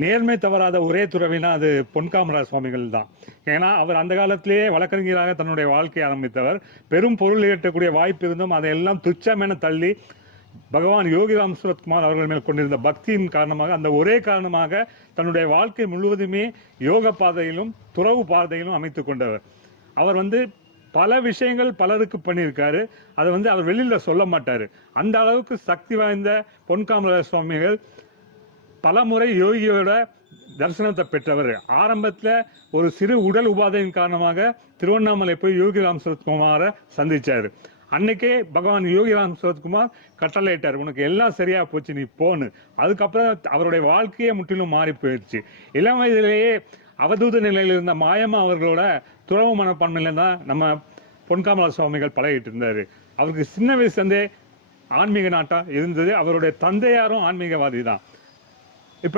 நேர்மை தவறாத ஒரே துறவினா அது பொன்காமராஜ் சுவாமிகள் தான். ஏன்னா அவர் அந்த காலத்திலேயே வழக்கறிஞராக தன்னுடைய வாழ்க்கையை ஆரம்பித்தவர். பெரும் பொருள் ஈட்டக்கூடிய வாய்ப்பு இருந்தும் அதையெல்லாம் துச்சமென தள்ளி பகவான் யோகிராம் சுரத்குமார் அவர்கள் மேல் கொண்டிருந்த பக்தியின் காரணமாக, அந்த ஒரே காரணமாக தன்னுடைய வாழ்க்கை முழுவதுமே யோக பாதையிலும் துறவு பாதையிலும் அமைத்து கொண்டவர். அவர் பல விஷயங்கள் பலருக்கு பண்ணியிருக்காரு. அதை அவர் வெளியில் சொல்ல மாட்டார். அந்த அளவுக்கு சக்தி வாய்ந்த பொன்காமராஜ் சுவாமிகள் பல முறை யோகியோட தரிசனத்தை பெற்றவர். ஆரம்பத்தில் ஒரு சிறு உடல் உபாதையின் காரணமாக திருவண்ணாமலை போய் யோகிராம் சுரத்குமாரை சந்திச்சார். அன்னைக்கே பகவான் யோகிராம் சுரத்குமார் கட்டளையிட்டார், உனக்கு எல்லாம் சரியா போச்சு, நீ போன்னு. அதுக்கப்புறம் அவருடைய வாழ்க்கையே முற்றிலும் மாறி போயிடுச்சு. இளம் வயதிலேயே அவதூத நிலையில் இருந்த மாயம்மா அவர்களோட துறவு மனப்பான்மையில தான் நம்ம பொன்காமராஜ் சுவாமிகள் பழகிட்டு இருந்தாரு. அவருக்கு சின்ன வயசுலேருந்தே ஆன்மீக நாட்டம் இருந்தது. அவருடைய தந்தையாரும் ஆன்மீகவாதி தான். இப்போ